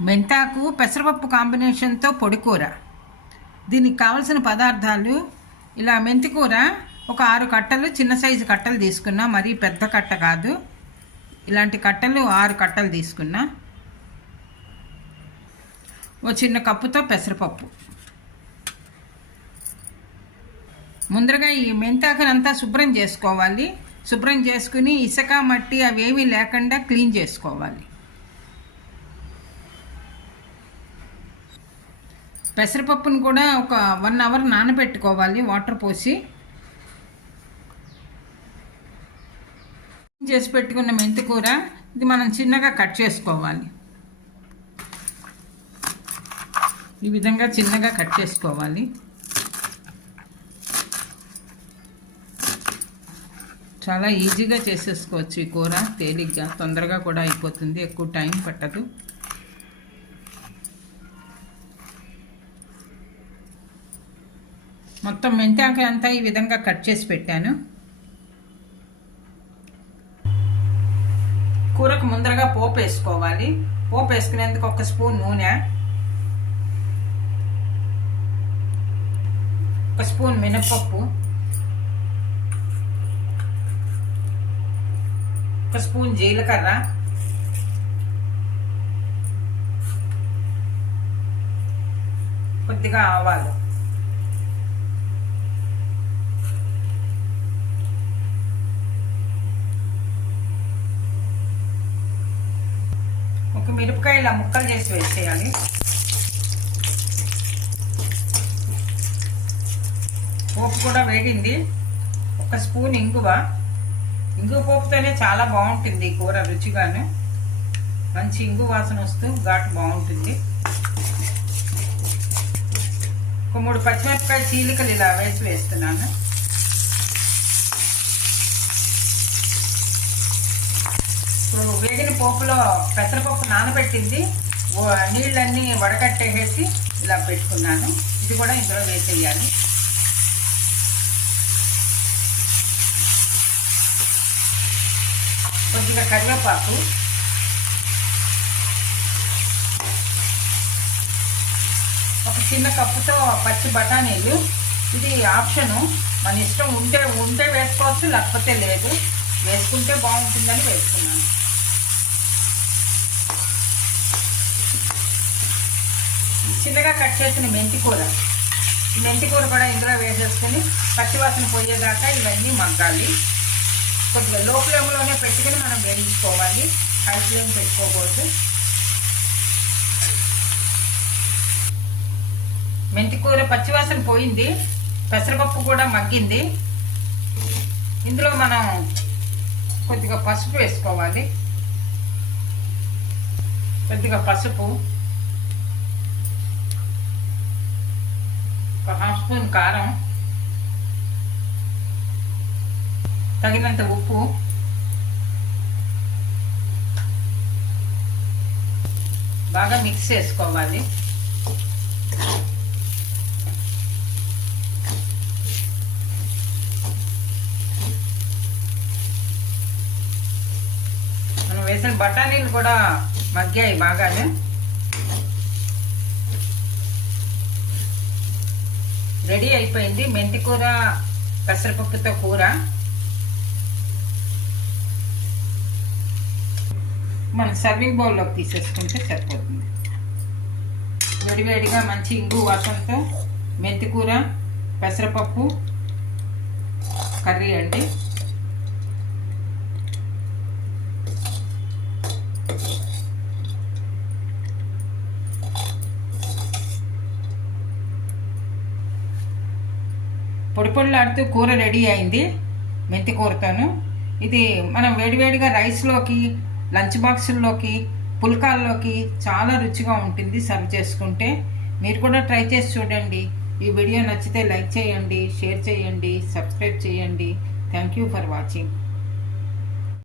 మెంతాకు పెసరపప్పు కాంబినేషన్తో పొడి కూర. దీనికి కావలసిన పదార్థాలు ఇలా మెంతి కూర ఒక ఆరు కట్టలు చిన్న సైజు కట్టలు తీసుకున్నా మరీ పెద్ద కట్ట కాదు. ఇలాంటి కట్టలు ఆరు కట్టలు తీసుకున్నా. ఓ చిన్న కప్పుతో పెసరపప్పు. ముందరగా ఈ మెంతాకునంతా శుభ్రం చేసుకోవాలి. శుభ్రం చేసుకుని ఇసుక మట్టి అవేమీ లేకుండా క్లీన్ చేసుకోవాలి. పెసరపప్పును కూడా ఒక వన్ అవర్ నానబెట్టుకోవాలి వాటర్ పోసి. చేసి పెట్టుకున్న మెంతికూర ఇది మనం చిన్నగా కట్ చేసుకోవాలి. ఈ విధంగా చిన్నగా కట్ చేసుకోవాలి. చాలా ఈజీగా చేసేసుకోవచ్చు ఈ కూర తేలిగ్గా తొందరగా కూడా అయిపోతుంది ఎక్కువ టైం పట్టదు. మొత్తం మెంతాకాయ అంతా ఈ విధంగా కట్ చేసి పెట్టాను. కూరకు ముందరగా పోపు వేసుకోవాలి. పోపు వేసుకునేందుకు ఒక స్పూన్ నూనె. ఒక స్పూన్ మినపప్పు. ఒక స్పూన్ జీలకర్ర. కొద్దిగా ఆవాలు. మిరపకాయ ఇలా ముక్కలు చేసి వేసేయాలి. పోపు కూడా వేగింది. ఒక స్పూన్ ఇంగువ. ఇంగువ పోపుతోనే చాలా బాగుంటుంది కూర రుచిగాను. మంచి ఇంగు వాసన వస్తూ ఘాటు బాగుంటుంది. ఒక మూడు పచ్చిమిరపకాయ చీలికలు ఇలా వేసి వేస్తున్నాను. ఇప్పుడు వేగిన పోపులో పెసరపప్పు నానబెట్టింది. నీళ్ళన్నీ వడకట్టేసి ఇలా పెట్టుకున్నాను. ఇది కూడా ఇందులో వేసేయాలి. కొద్దిగా కరివేపాకు. ఒక చిన్న కప్పుతో పచ్చి బఠానీలు. ఇది ఆప్షను. మన ఇష్టం ఉంటే ఉంటే వేసుకోవచ్చు లేకపోతే లేదు. వేసుకుంటే బాగుంటుందని వేసుకున్నాను. చిన్నగా కట్ చేసిన మెంతి కూర. ఈ మెంతి కూర కూడా ఇందులో వేసేసుకొని పచ్చివాసన పోయేదాకా ఇవన్నీ మగ్గాలి. కొద్దిగా లో ఫ్లేమ్లోనే పెట్టుకుని మనం వేయించుకోవాలి. హై ఫ్లేమ్ పెట్టుకోకూడదు. మెంతి కూర పచ్చివాసన పోయింది. పెసరపప్పు కూడా మగ్గింది. ఇందులో మనం కొద్దిగా పసుపు వేసుకోవాలి. కొద్దిగా పసుపు. ఒక హాఫ్ స్పూన్ కారం. తగినంత ఉప్పు. బాగా మిక్స్ చేసుకోవాలి. మనం వేసిన బఠానీలు కూడా మగ్గాయి బాగానే. రెడీ అయిపోయింది మెంతి కూర పెసరపప్పుతో కూర. మనం సర్వింగ్ బౌల్లోకి తీసేసుకుంటే సరిపోతుంది. వేడివేడిగా మంచి ఇంగు వాసనతో మెంతి కూర పెసరపప్పు కర్రీ అండి. పొడి పొడిలాడుతూ కూర రెడీ అయింది. మెంతి కూరతోను. ఇది మనం వేడివేడిగా రైస్లోకి లంచ్ బాక్సుల్లోకి పుల్కాల్లోకి చాలా రుచిగా ఉంటుంది సర్వ్ చేసుకుంటే. మీరు కూడా ట్రై చేసి చూడండి. ఈ వీడియో నచ్చితే లైక్ చేయండి షేర్ చేయండి సబ్స్క్రైబ్ చేయండి. Thank you for watching.